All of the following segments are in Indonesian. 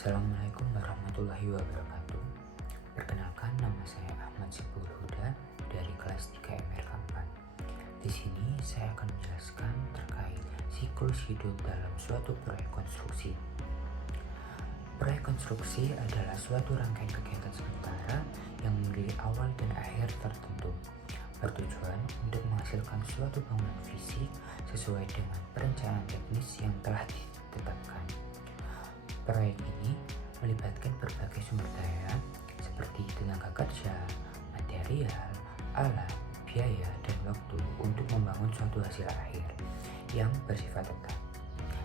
Assalamualaikum warahmatullahi wabarakatuh. Perkenalkan, nama saya Ahmad Sipul Huda dari kelas 3 MRK 4. Di sini saya akan menjelaskan terkait siklus hidup dalam suatu proyek konstruksi. Proyek konstruksi adalah suatu rangkaian kegiatan sementara yang memiliki awal dan akhir tertentu, bertujuan untuk menghasilkan suatu bangunan fisik sesuai dengan perencanaan teknis yang telah ditetapkan. Proyek ini melibatkan berbagai sumber daya seperti tenaga kerja, material, alat, biaya, dan waktu untuk membangun suatu hasil akhir yang bersifat tetap,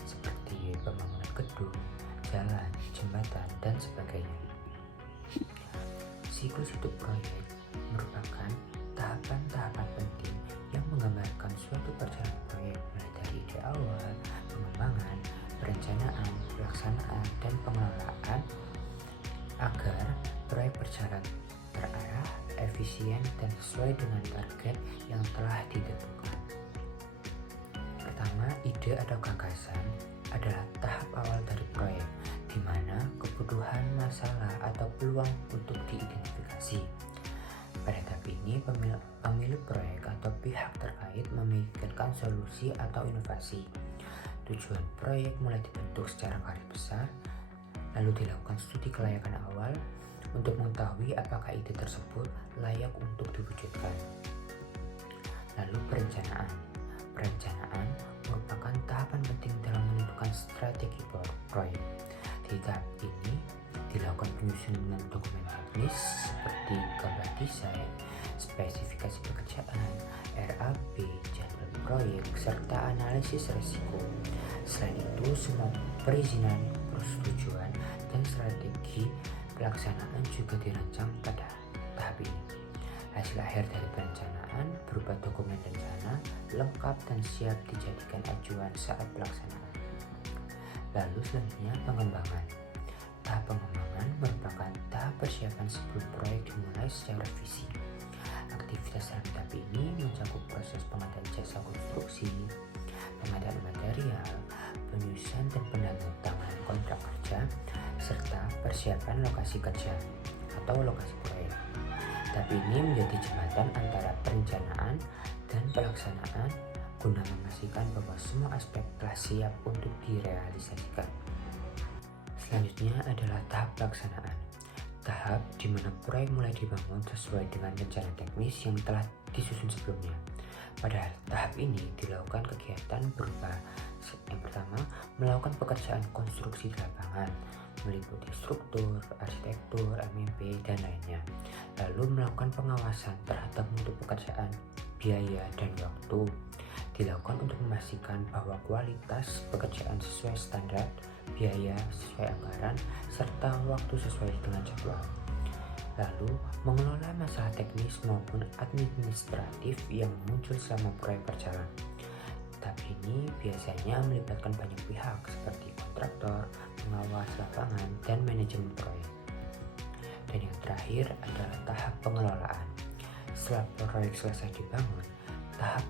seperti pembangunan gedung, jalan, jembatan, dan sebagainya. Siklus hidup proyek merupakan tahapan-tahapan penting yang menggambarkan suatu perjalanan proyek mulai dari ide awal, pengembangan, perencanaan, pelaksanaan, dan pengelolaan agar proyek berjalan terarah, efisien, dan sesuai dengan target yang telah ditentukan. Pertama, ide atau gagasan adalah tahap awal dari proyek, di mana kebutuhan, masalah, atau peluang untuk diidentifikasi. Pada tahap ini, pemilik proyek atau pihak terkait memikirkan solusi atau inovasi. Tujuan proyek mulai dibentuk secara garis besar, lalu dilakukan studi kelayakan awal untuk mengetahui apakah ide tersebut layak untuk diwujudkan. Lalu perencanaan. Perencanaan merupakan tahapan penting dalam menentukan strategi proyek. Di tahap ini dilakukan penyusunan dokumen teknis seperti gambar desain, spesifikasi pekerjaan, RAP, jadwal proyek, serta analisis risiko. Selain itu, semua perizinan, persetujuan, dan strategi pelaksanaan juga dirancang pada tahap ini. Hasil akhir dari perencanaan berupa dokumen rencana lengkap dan siap dijadikan acuan saat pelaksanaan. Lalu selanjutnya pengembangan. Tahap pengembangan merupakan tahap persiapan sebelum proyek dimulai secara fisik. Aktivitas dalam tahap ini mencakup proses pengadaan jasa konstruksi, pengadaan material, penyusunan dan penandatanganan kontrak kerja, serta persiapan lokasi kerja atau lokasi proyek. Tahap ini menjadi jembatan antara perencanaan dan pelaksanaan guna memastikan bahwa semua aspek telah siap untuk direalisasikan. Selanjutnya adalah tahap pelaksanaan. Tahap di mana proyek mulai dibangun sesuai dengan rencana teknis yang telah disusun sebelumnya. Pada tahap ini dilakukan kegiatan berupa yang pertama, melakukan pekerjaan konstruksi di lapangan, meliputi struktur, arsitektur, MEP, dan lainnya. Lalu melakukan pengawasan terhadap mutu pekerjaan, biaya, dan waktu. Dilakukan untuk memastikan bahwa kualitas pekerjaan sesuai standar, biaya sesuai anggaran, serta waktu sesuai dengan jadwal. Lalu, mengelola masalah teknis maupun administratif yang muncul selama proyek berjalan. Tahap ini biasanya melibatkan banyak pihak seperti kontraktor, pengawas lapangan, dan manajemen proyek. Dan yang terakhir adalah tahap pengelolaan. Setelah proyek selesai dibangun, tahap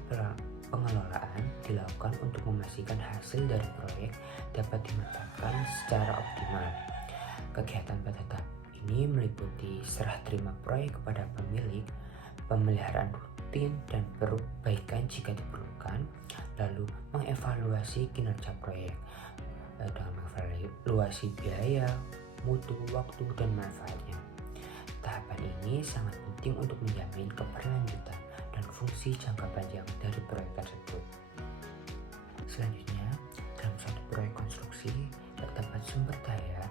pengelolaan dilakukan untuk memastikan hasil dari proyek dapat dimanfaatkan secara optimal. Kegiatan pada tahap ini meliputi serah terima proyek kepada pemilik, pemeliharaan rutin dan perbaikan jika diperlukan, lalu mengevaluasi kinerja proyek dengan mengevaluasi biaya, mutu, waktu, dan manfaatnya. Tahapan ini sangat penting untuk menjamin keberlanjutan dan fungsi jangka panjang dari proyek tersebut. Selanjutnya, dalam suatu proyek konstruksi terdapat sumber daya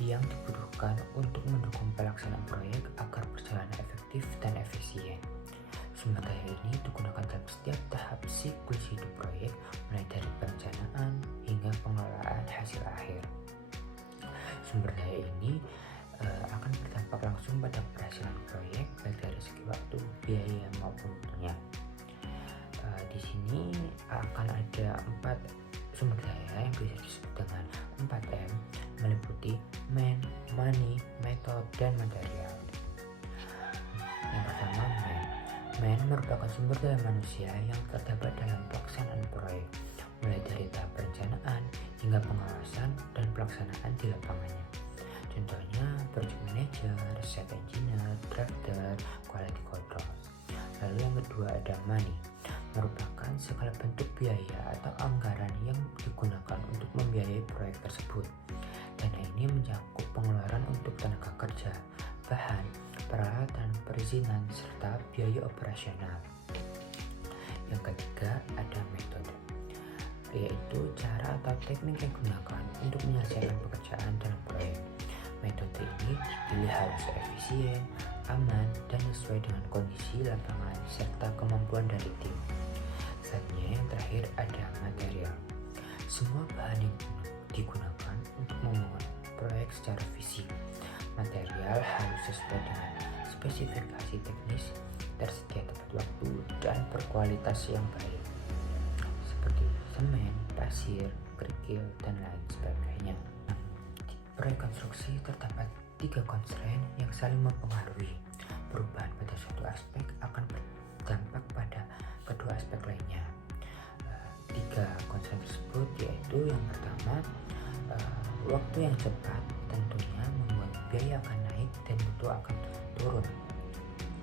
yang dibutuhkan untuk mendukung pelaksanaan proyek agar berjalan efektif dan efisien. Sumber daya ini digunakan dalam setiap tahap siklus hidup proyek, mulai dari perencanaan hingga pengelolaan hasil akhir. Sumber daya ini akan berdampak langsung pada keberhasilan proyek, baik dari segi waktu, biaya, maupun mutunya. Di sini akan ada 4 sumber daya yang bisa disebut dengan 4M, meliputi man, money, method, dan material. Yang pertama, man. Man merupakan sumber daya manusia yang terdapat dalam pelaksanaan proyek, mulai dari tahap perencanaan hingga pengawasan dan pelaksanaan di lapangannya. Contohnya project manager, site engineer, drafter, quality control. Lalu yang kedua ada money, merupakan segala bentuk biaya atau anggaran yang digunakan untuk membiayai proyek tersebut. Dana ini mencakup pengeluaran untuk tenaga kerja, bahan, peralatan, perizinan, serta biaya operasional. Yang ketiga ada metode, yaitu cara atau teknik yang digunakan untuk menyelesaikan pekerjaan dalam proyek. Metode ini dipilih harus efisien, aman, dan sesuai dengan kondisi lapangan serta kemampuan dari tim. Selanjutnya yang terakhir ada material. Semua bahan yang digunakan untuk membangun proyek secara fisik. Material harus sesuai dengan spesifikasi teknis, tersedia tepat waktu, dan berkualitas yang baik, seperti semen, pasir, kerikil, dan lain sebagainya. Di proyek konstruksi terdapat 3 constraint yang saling mempengaruhi. Perubahan pada suatu aspek akan berdampak pada kedua aspek lainnya. 3 constraint tersebut yaitu yang pertama, waktu yang cepat tentunya membuat biaya akan naik dan mutu akan turun.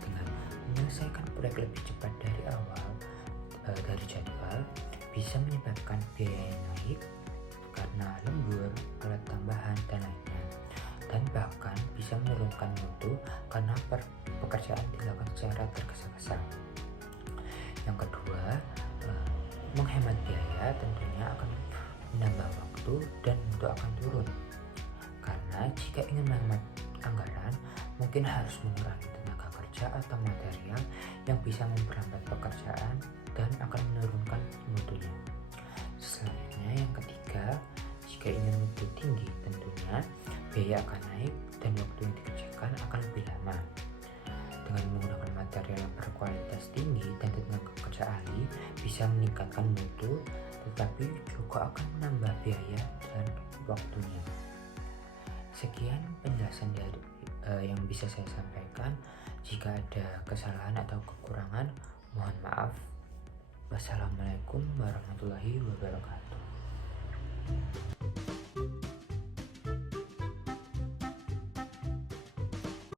Dengan menyelesaikan proyek lebih cepat dari awal dari jadwal bisa menyebabkan biaya yang naik karena lembur, alat tambahan, dan lainnya, dan bahkan bisa menurunkan mutu karena pekerjaan dilakukan secara tergesa-gesa. Yang kedua, menghemat biaya tentunya akan menambah waktu dan mutu akan turun, karena jika ingin menghemat anggaran mungkin harus mengurangi tenaga kerja atau material yang bisa memperlambat pekerjaan dan akan menurunkan mutunya. Selanjutnya yang ketiga, jika ingin mutu tinggi tentunya biaya akan naik dan waktu yang dikerjakan akan lebih lama. Dengan menggunakan material yang berkualitas tinggi dan tenaga kerja ahli bisa meningkatkan mutu, tetapi juga akan menambah biaya dan waktunya. Sekian penjelasan dari yang bisa saya sampaikan. Jika ada kesalahan atau kekurangan, mohon maaf. Wassalamualaikum warahmatullahi wabarakatuh.